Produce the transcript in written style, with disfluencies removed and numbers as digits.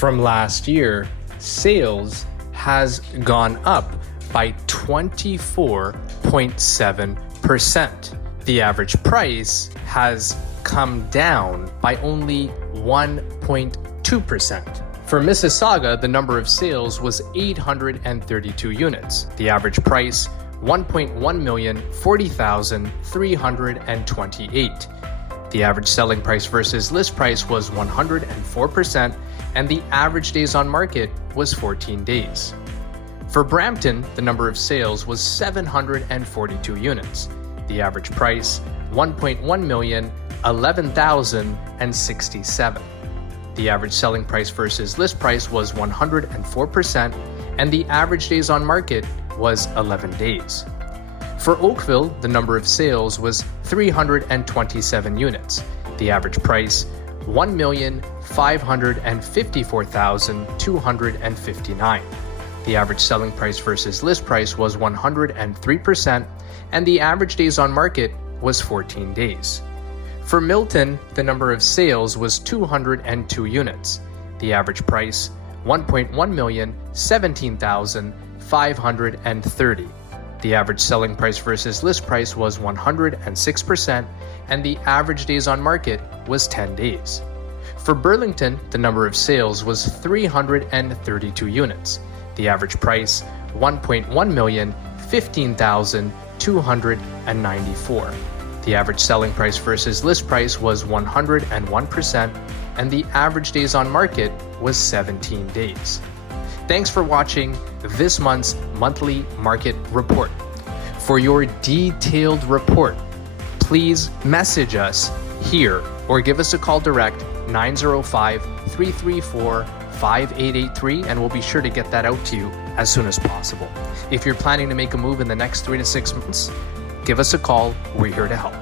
from last year, sales has gone up by 24.7%. The average price has come down by only 1.2%. For Mississauga, the number of sales was 832 units. The average price, $1,040,328. The average selling price versus list price was 104%, and the average days on market was 14 days. For Brampton, the number of sales was 742 units. The average price, $1.1 million, 11,067. The average selling price versus list price was 104%, and the average days on market was 11 days. For Oakville, the number of sales was 327 units. The average price, $1,554,259. The average selling price versus list price was 103%, and the average days on market was 14 days. For Milton, the number of sales was 202 units. The average price, $1.1 million, 17,530. The average selling price versus list price was 106%, and the average days on market was 10 days. For Burlington, the number of sales was 332 units. The average price, $1.1 million, 15,294. The average selling price versus list price was 101%, and the average days on market was 17 days. Thanks for watching this month's monthly market report. For your detailed report, please message us here or give us a call direct 905-334-5883, and we'll be sure to get that out to you as soon as possible. If you're planning to make a move in the next 3 to 6 months, give us a call. We're here to help.